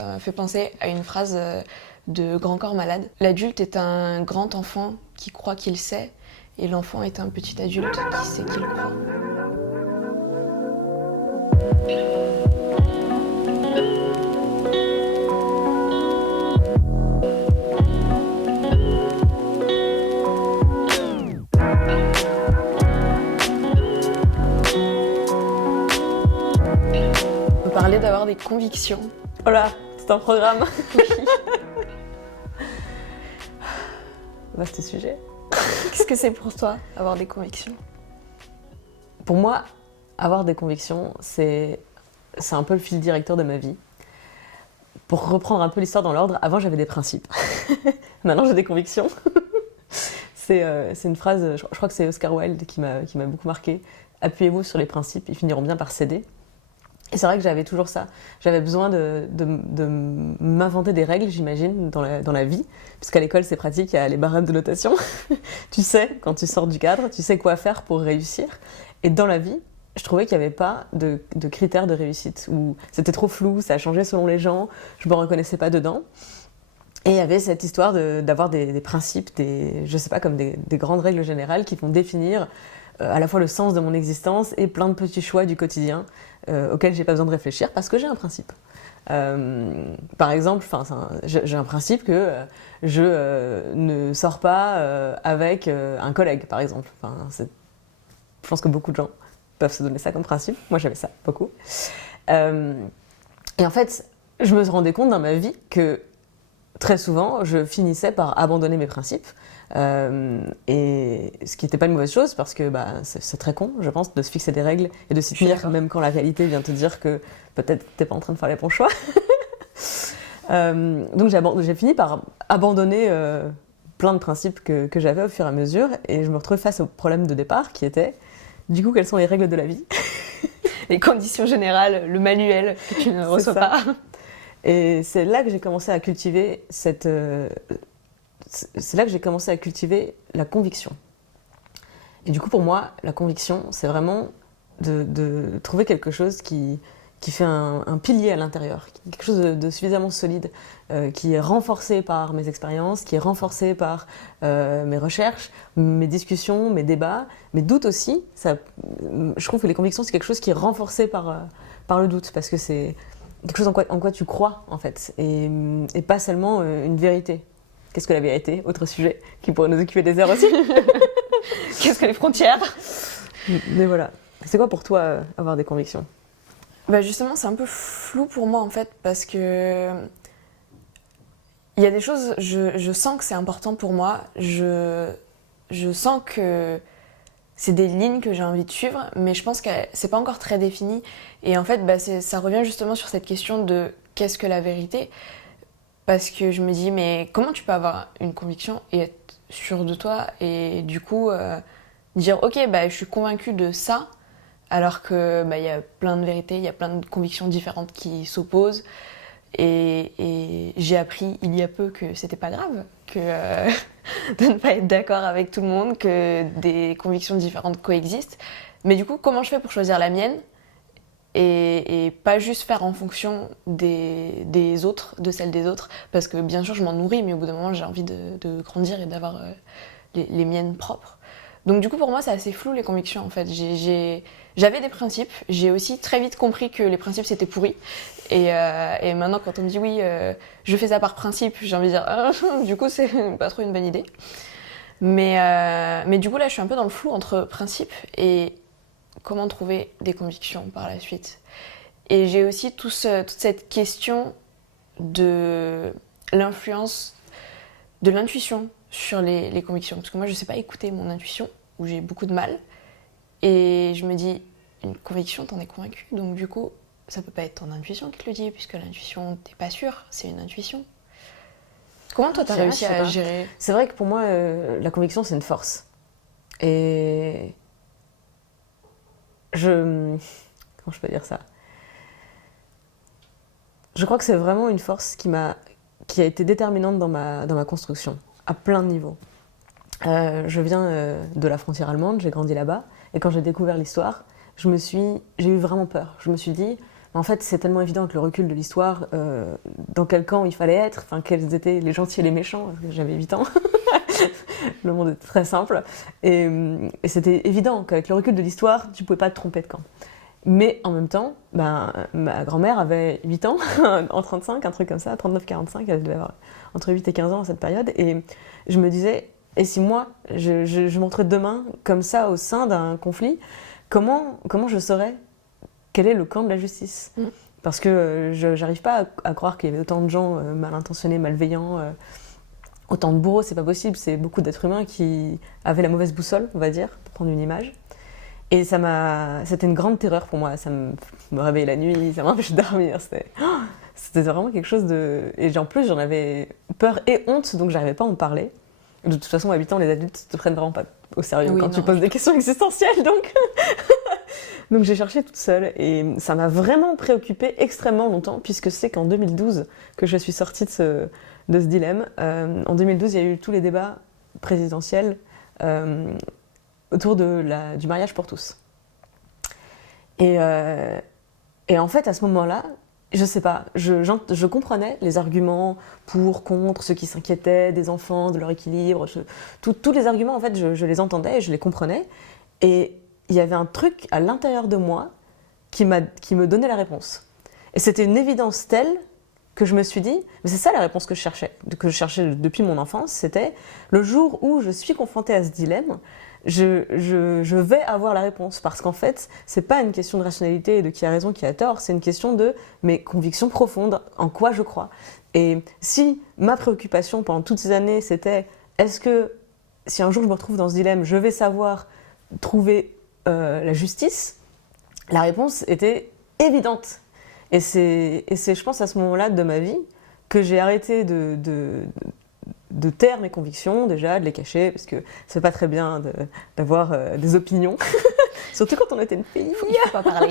ça m'a fait penser à une phrase de Grand Corps Malade. L'adulte est un grand enfant qui croit qu'il sait, et l'enfant est un petit adulte qui sait qu'il croit. On peut parler d'avoir des convictions. Voilà, c'est un programme. Vaste sujet. Qu'est-ce que c'est pour toi, avoir des convictions? Pour moi, avoir des convictions, c'est un peu le fil directeur de ma vie. Pour reprendre un peu l'histoire dans l'ordre, avant j'avais des principes. Maintenant j'ai des convictions. C'est une phrase, je crois que c'est Oscar Wilde qui m'a beaucoup marqué. Appuyez-vous sur les principes, ils finiront bien par céder. Et c'est vrai que j'avais toujours ça. J'avais besoin de m'inventer des règles, j'imagine, dans la vie. Puisqu'à l'école, c'est pratique, il y a les barèmes de notation. Tu sais, quand tu sors du cadre, tu sais quoi faire pour réussir. Et dans la vie, je trouvais qu'il n'y avait pas de critères de réussite. Où c'était trop flou, ça a changé selon les gens, je ne me reconnaissais pas dedans. Et il y avait cette histoire d'avoir des principes, je sais pas, comme des grandes règles générales qui vont définir à la fois le sens de mon existence et plein de petits choix du quotidien auxquels j'ai pas besoin de réfléchir parce que j'ai un principe. Par exemple, j'ai un principe que je ne sors pas avec un collègue, par exemple. Je pense que beaucoup de gens peuvent se donner ça comme principe. Moi, j'avais ça, beaucoup. Et en fait, je me rendais compte dans ma vie que très souvent, je finissais par abandonner mes principes. Et ce qui n'était pas une mauvaise chose parce que c'est très con, je pense, de se fixer des règles et de s'y tenir même quand la réalité vient te dire que peut-être t'es pas en train de faire les bons choix. Donc j'ai fini par abandonner plein de principes que j'avais au fur et à mesure et je me retrouvais face au problème de départ qui était du coup quelles sont les règles de la vie, les conditions générales, le manuel que tu ne reçois pas. Et c'est là que j'ai commencé à cultiver la conviction. Et du coup, pour moi, la conviction, c'est vraiment de trouver quelque chose qui fait un pilier à l'intérieur, quelque chose de suffisamment solide, qui est renforcé par mes expériences, qui est renforcé par mes recherches, mes discussions, mes débats, mes doutes aussi. Je trouve que les convictions, c'est quelque chose qui est renforcé par le doute, parce que c'est quelque chose en quoi tu crois, en fait, et pas seulement une vérité. Qu'est-ce que la vérité? Autre sujet qui pourrait nous occuper des heures aussi. Qu'est-ce que les frontières? Mais voilà. C'est quoi pour toi avoir des convictions? Justement, c'est un peu flou pour moi, en fait, parce que il y a des choses, je sens que c'est important pour moi. Je sens que c'est des lignes que j'ai envie de suivre, mais je pense que c'est pas encore très défini. Et en fait, ça revient justement sur cette question de qu'est-ce que la vérité? Parce que je me dis, mais comment tu peux avoir une conviction et être sûr de toi et du coup dire, ok, je suis convaincue de ça, alors que y a plein de vérités, il y a plein de convictions différentes qui s'opposent. Et j'ai appris il y a peu que c'était pas grave, que de ne pas être d'accord avec tout le monde, que des convictions différentes coexistent. Mais du coup, comment je fais pour choisir la mienne et pas juste faire en fonction des autres, de celles des autres, parce que bien sûr je m'en nourris, mais au bout d'un moment j'ai envie de grandir et d'avoir les miennes propres. Donc du coup pour moi c'est assez flou les convictions en fait. J'avais des principes, j'ai aussi très vite compris que les principes c'était pourri. Et maintenant quand on me dit oui je fais ça par principe, j'ai envie de dire du coup c'est pas trop une bonne idée. Mais du coup là je suis un peu dans le flou entre principes et comment trouver des convictions par la suite. Et j'ai aussi toute cette question de l'influence de l'intuition sur les convictions. Parce que moi, je ne sais pas écouter mon intuition, où j'ai beaucoup de mal. Et je me dis, une conviction, t'en es convaincu. Donc du coup, ça peut pas être ton intuition qui te le dit, puisque l'intuition, t'es pas sûr, c'est une intuition. Comment toi, t'as réussi à gérer? C'est vrai que pour moi, la conviction, c'est une force. Et comment je peux dire ça? Je crois que c'est vraiment une force qui a été déterminante dans ma construction, à plein de niveaux. Je viens de la frontière allemande, j'ai grandi là-bas, et quand j'ai découvert l'histoire, j'ai eu vraiment peur. Je me suis dit, En fait, c'est tellement évident avec le recul de l'histoire, dans quel camp il fallait être, enfin, quels étaient les gentils et les méchants. J'avais 8 ans. Le monde est très simple. Et c'était évident qu'avec le recul de l'histoire, tu pouvais pas te tromper de camp. Mais en même temps, ma grand-mère avait 8 ans, en 35, un truc comme ça, 39-45, elle devait avoir entre 8 et 15 ans à cette période. Et je me disais, et si moi, je m'entrais demain comme ça au sein d'un conflit, comment je saurais quel est le camp de la justice ? Parce que j'arrive pas à croire qu'il y avait autant de gens mal intentionnés, malveillants, autant de bourreaux, c'est pas possible. C'est beaucoup d'êtres humains qui avaient la mauvaise boussole, on va dire, pour prendre une image. Et c'était une grande terreur pour moi. Ça me réveillait la nuit, ça m'empêchait de dormir. C'était vraiment quelque chose de... Et en plus, j'en avais peur et honte, donc j'arrivais pas à en parler. De toute façon, à 8 ans, les adultes te prennent vraiment pas au sérieux quand tu poses des questions existentielles, donc... Donc j'ai cherché toute seule et ça m'a vraiment préoccupée extrêmement longtemps, puisque c'est qu'en 2012 que je suis sortie de ce dilemme. En 2012, il y a eu tous les débats présidentiels autour du mariage pour tous. Et en fait, à ce moment-là, je sais pas, je comprenais les arguments pour, contre, ceux qui s'inquiétaient des enfants, de leur équilibre. Tous les arguments, en fait, je les entendais et je les comprenais. Et il y avait un truc à l'intérieur de moi qui me donnait la réponse. Et c'était une évidence telle que je me suis dit, mais c'est ça la réponse que je cherchais depuis mon enfance, c'était le jour où je suis confrontée à ce dilemme, je vais avoir la réponse. Parce qu'en fait, c'est pas une question de rationalité et de qui a raison, qui a tort, c'est une question de mes convictions profondes, en quoi je crois. Et si ma préoccupation pendant toutes ces années, c'était, est-ce que si un jour je me retrouve dans ce dilemme, je vais savoir trouver la justice, la réponse était évidente. Et c'est, je pense, à ce moment-là de ma vie que j'ai arrêté de taire mes convictions, déjà, de les cacher, parce que c'est pas très bien d'avoir des opinions, surtout quand on était une fille. Il faut pas parler.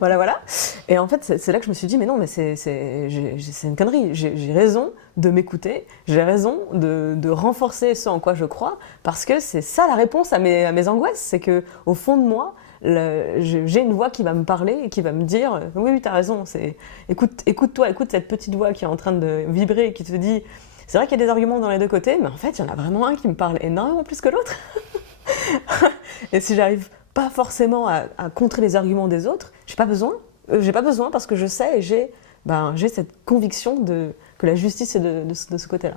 Voilà. Et en fait, c'est là que je me suis dit, mais non, mais c'est une connerie. J'ai raison de m'écouter, j'ai raison de renforcer ce en quoi je crois, parce que c'est ça la réponse à mes angoisses. C'est qu'au fond de moi, j'ai une voix qui va me parler et qui va me dire, oui, t'as raison, écoute-toi, écoute cette petite voix qui est en train de vibrer et qui te dit, c'est vrai qu'il y a des arguments dans les deux côtés, mais en fait, il y en a vraiment un qui me parle énormément plus que l'autre. Et si j'arrive pas forcément à contrer les arguments des autres, j'ai pas besoin parce que je sais et j'ai cette conviction que la justice est de ce côté-là.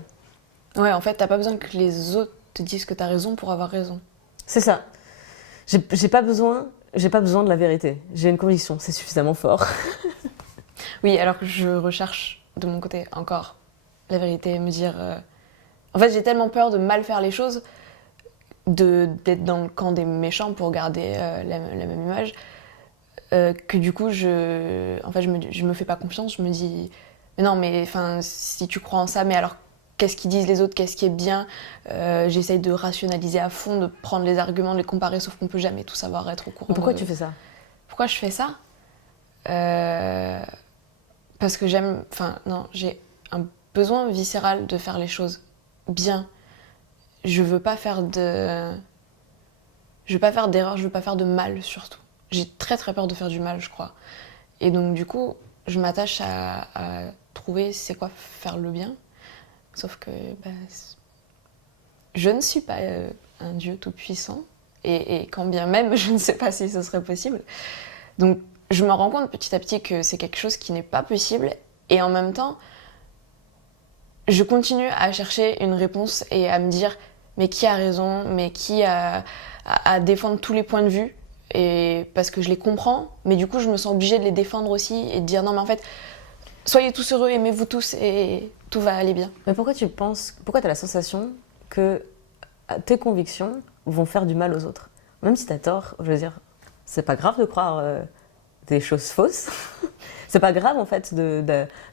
Ouais, en fait, t'as pas besoin que les autres te disent que t'as raison pour avoir raison. C'est ça. J'ai pas besoin de la vérité. J'ai une conviction, c'est suffisamment fort. Oui, alors que je recherche de mon côté encore la vérité, me dire... En fait, j'ai tellement peur de mal faire les choses, d'être dans le camp des méchants pour garder la même image, que du coup, je me fais pas confiance. Je me dis, mais non, mais si tu crois en ça, mais alors qu'est-ce qu'ils disent les autres, qu'est-ce qui est bien, j'essaye de rationaliser à fond, de prendre les arguments, de les comparer, sauf qu'on peut jamais tout savoir, être au courant. Pourquoi tu fais ça ? Pourquoi je fais ça ? Parce que j'ai un besoin viscéral de faire les choses bien. Je veux pas faire d'erreur, je veux pas faire de mal surtout. J'ai très très peur de faire du mal, je crois. Et donc du coup, je m'attache à trouver c'est quoi faire le bien. Sauf que je ne suis pas un Dieu tout-puissant. Et quand bien même, je ne sais pas si ce serait possible. Donc je me rends compte petit à petit que c'est quelque chose qui n'est pas possible. Et en même temps, je continue à chercher une réponse et à me dire mais qui a raison, mais qui a à défendre tous les points de vue, et parce que je les comprends, mais du coup je me sens obligée de les défendre aussi et de dire non mais en fait soyez tous heureux, aimez-vous tous et tout va aller bien. Mais pourquoi t'as la sensation que tes convictions vont faire du mal aux autres ? Même si t'as tort, je veux dire, c'est pas grave de croire des choses fausses. C'est pas grave en fait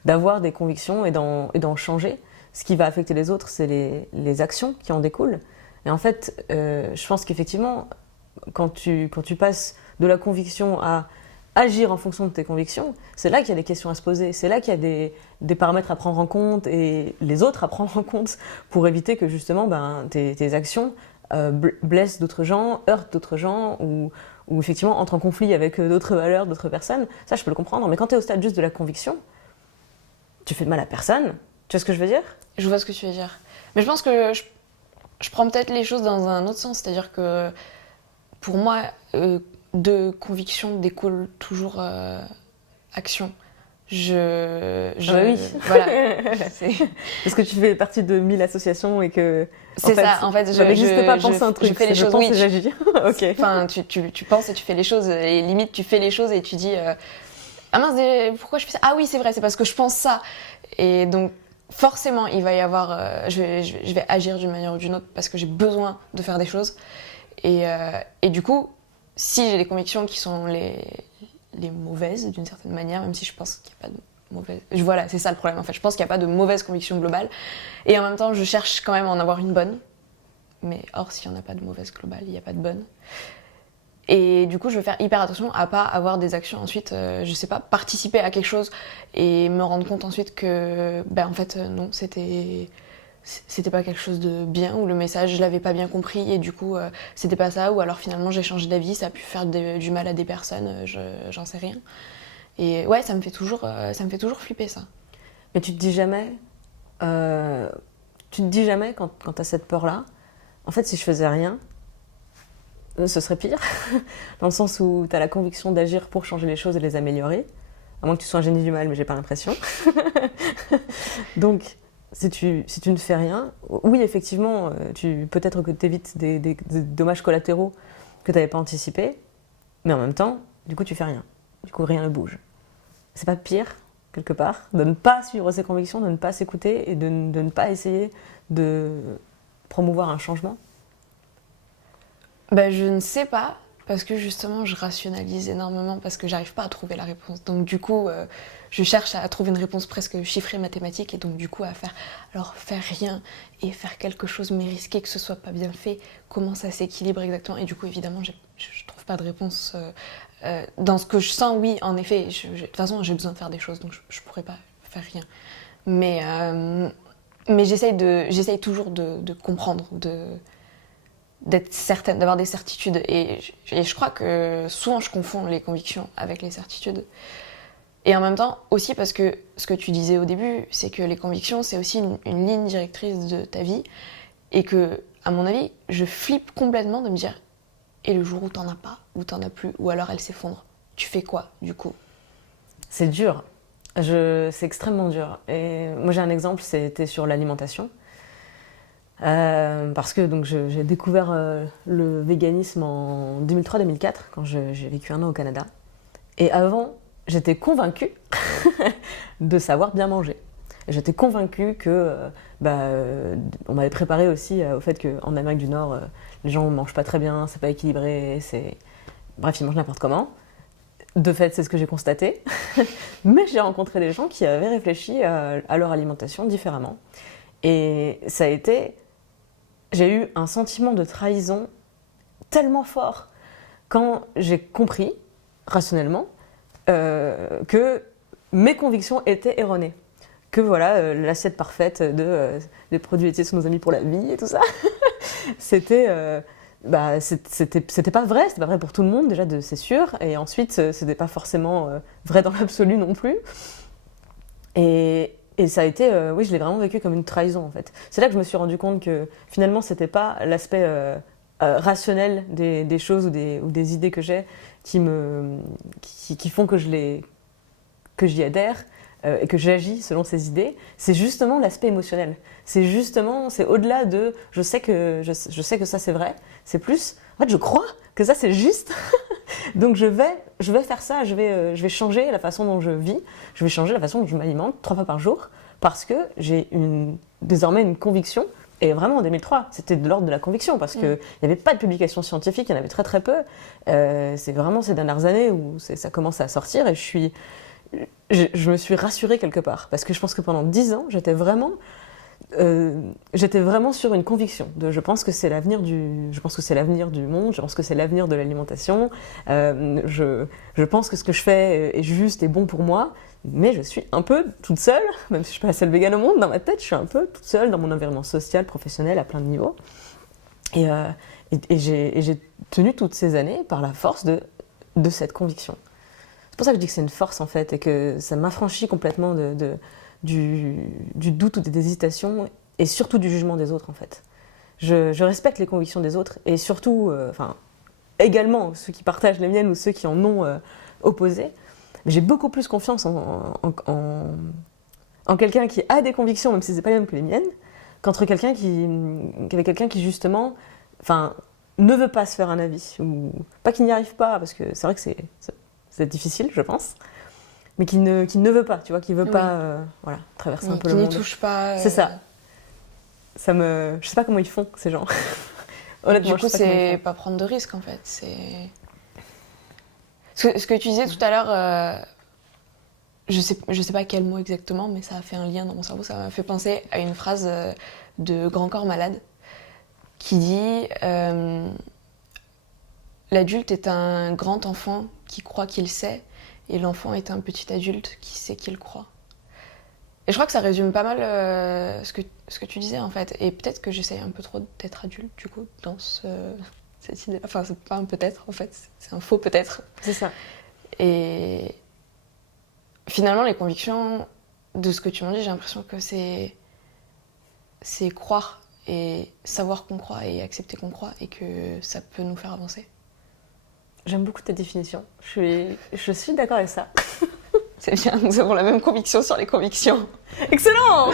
d'avoir des convictions et d'en changer. Ce qui va affecter les autres, c'est les actions qui en découlent. Et en fait, je pense qu'effectivement, quand tu passes de la conviction à agir en fonction de tes convictions, c'est là qu'il y a des questions à se poser. C'est là qu'il y a des paramètres à prendre en compte et les autres à prendre en compte pour éviter que justement tes actions blessent d'autres gens, heurtent d'autres gens ou ou effectivement entre en conflit avec d'autres valeurs, d'autres personnes, ça je peux le comprendre. Mais quand tu es au stade juste de la conviction, tu fais de mal à personne. Tu vois ce que je veux dire? Je vois ce que tu veux dire. Mais je pense que je prends peut-être les choses dans un autre sens, c'est-à-dire que pour moi, de conviction découle toujours action. Ah bah oui. Voilà. C'est Parce que tu fais partie de 1000 associations et que... c'est ça, en fait, ça n'existe pas penser un truc, je fais les je choses, pense oui. et j'agis. Ok. Enfin, tu penses et tu fais les choses, et limite, tu fais les choses et tu dis ah mince, pourquoi je fais ça? Ah oui, c'est vrai, c'est parce que je pense ça. Et donc, forcément, il va y avoir. Je vais agir d'une manière ou d'une autre parce que j'ai besoin de faire des choses. Et du coup, si j'ai des convictions qui sont les mauvaises d'une certaine manière, même si je pense qu'il n'y a pas de mauvaises. Voilà, c'est ça le problème en fait. Je pense qu'il n'y a pas de mauvaise conviction globale. Et en même temps, je cherche quand même à en avoir une bonne. Mais or, s'il n'y en a pas de mauvaise globale, il n'y a pas de bonne. Et du coup, je vais faire hyper attention à pas avoir des actions ensuite, je sais pas, participer à quelque chose et me rendre compte ensuite que, en fait, non, c'était pas quelque chose de bien, ou le message, je l'avais pas bien compris et du coup, c'était pas ça, ou alors finalement, j'ai changé d'avis, ça a pu faire du mal à des personnes, j'en sais rien. Et ouais, ça me fait toujours flipper ça. Mais tu te dis jamais, quand tu as cette peur-là, en fait, si je faisais rien, ce serait pire, dans le sens où tu as la conviction d'agir pour changer les choses et les améliorer, à moins que tu sois un génie du mal, mais j'ai pas l'impression. Donc, si tu ne fais rien, oui, effectivement, peut-être que tu évites des dommages collatéraux que tu n'avais pas anticipés, mais en même temps, du coup, tu fais rien. Du coup, rien ne bouge. C'est pas pire, quelque part, de ne pas suivre ses convictions, de ne pas s'écouter et de ne pas essayer de promouvoir un changement? Je ne sais pas, parce que justement je rationalise énormément, parce que j'arrive pas à trouver la réponse. Donc du coup, je cherche à trouver une réponse presque chiffrée, mathématique, et donc du coup à faire rien et faire quelque chose mais risquer que ce soit pas bien fait, comment ça s'équilibre exactement. Et du coup évidemment je trouve pas de réponse. Dans ce que je sens, oui, en effet, de toute façon j'ai besoin de faire des choses, donc je pourrais pas faire rien. Mais j'essaye toujours de comprendre, d'être certaine, d'avoir des certitudes. Et je crois que souvent je confonds les convictions avec les certitudes. Et en même temps, aussi parce que ce que tu disais au début, c'est que les convictions, c'est aussi une ligne directrice de ta vie. Et que, à mon avis, je flippe complètement de me dire, et le jour où t'en as pas, ou t'en as plus, ou alors elle s'effondre, tu fais quoi du coup? C'est dur. C'est extrêmement dur. Et moi j'ai un exemple, c'était sur l'alimentation. Parce que donc, j'ai découvert le véganisme en 2003-2004, quand j'ai vécu 1 an au Canada. Et avant, j'étais convaincue de savoir bien manger. Et j'étais convaincue que on m'avait préparé aussi au fait qu'en Amérique du Nord, les gens ne mangent pas très bien, c'est pas équilibré, bref, ils mangent n'importe comment. De fait, c'est ce que j'ai constaté. Mais j'ai rencontré des gens qui avaient réfléchi à leur alimentation différemment. Et ça a été... J'ai eu un sentiment de trahison tellement fort quand j'ai compris, rationnellement, que mes convictions étaient erronées. Que voilà, l'assiette parfaite des produits laitiers sont nos amis pour la vie et tout ça, c'était pas vrai, c'était pas vrai pour tout le monde déjà, c'est sûr, et ensuite c'était pas forcément vrai dans l'absolu non plus. Et ça a été, oui, je l'ai vraiment vécu comme une trahison en fait. C'est là que je me suis rendu compte que finalement c'était pas l'aspect rationnel des choses ou des idées que j'ai qui font que j'y adhère et que j'agis selon ces idées. C'est justement l'aspect émotionnel. C'est au-delà de je sais que ça c'est vrai. C'est plus, en fait je crois que ça c'est juste. Donc je vais faire ça, je vais changer la façon dont je vis, je vais changer la façon dont je m'alimente 3 fois par jour, parce que j'ai désormais une conviction, et vraiment en 2003, c'était de l'ordre de la conviction, parce qu'il n'y avait pas de publications scientifiques, il y en avait très très peu, c'est vraiment ces dernières années où ça commence à sortir, et je me suis rassurée quelque part, parce que je pense que pendant 10 ans, j'étais vraiment sur une conviction je pense que c'est l'avenir du monde, je pense que c'est l'avenir de l'alimentation, je pense que ce que je fais est juste et bon pour moi, mais je suis un peu toute seule, même si je suis pas la seule végane au monde, dans ma tête je suis un peu toute seule dans mon environnement social, professionnel, à plein de niveaux, et Et j'ai tenu toutes ces années par la force de cette conviction. C'est pour ça que je dis que c'est une force en fait, et que ça m'affranchit complètement du doute ou des hésitations, et surtout du jugement des autres en fait. Je respecte les convictions des autres, et surtout, également ceux qui partagent les miennes ou ceux qui en ont opposé. Mais j'ai beaucoup plus confiance en quelqu'un qui a des convictions, même si c'est pas les mêmes que les miennes, qu'avec quelqu'un qui justement, ne veut pas se faire un avis, ou pas qu'il n'y arrive pas, parce que c'est vrai que c'est difficile, je pense, mais qui ne veut pas, tu vois, qui veut pas, traverser un peu le monde. Qui n'y touche pas. C'est ça. Je sais pas comment ils font, ces gens. Honnêtement, du coup, c'est pas prendre de risques, en fait. C'est... Ce que tu disais tout à l'heure, je sais pas quel mot exactement, mais ça a fait un lien dans mon cerveau. Ça m'a fait penser à une phrase de Grand Corps Malade qui dit l'adulte est un grand enfant qui croit qu'il sait, et l'enfant est un petit adulte qui sait qu'il croit. Et je crois que ça résume pas mal ce que tu disais, en fait. Et peut-être que j'essaye un peu trop d'être adulte, du coup, dans cette idée. Enfin, c'est pas un peut-être, en fait. C'est un faux peut-être. C'est ça. Et finalement, les convictions de ce que tu m'as dit, j'ai l'impression que c'est croire et savoir qu'on croit et accepter qu'on croit, et que ça peut nous faire avancer. J'aime beaucoup ta définition. Je suis d'accord avec ça. C'est bien, nous avons la même conviction sur les convictions. Excellent.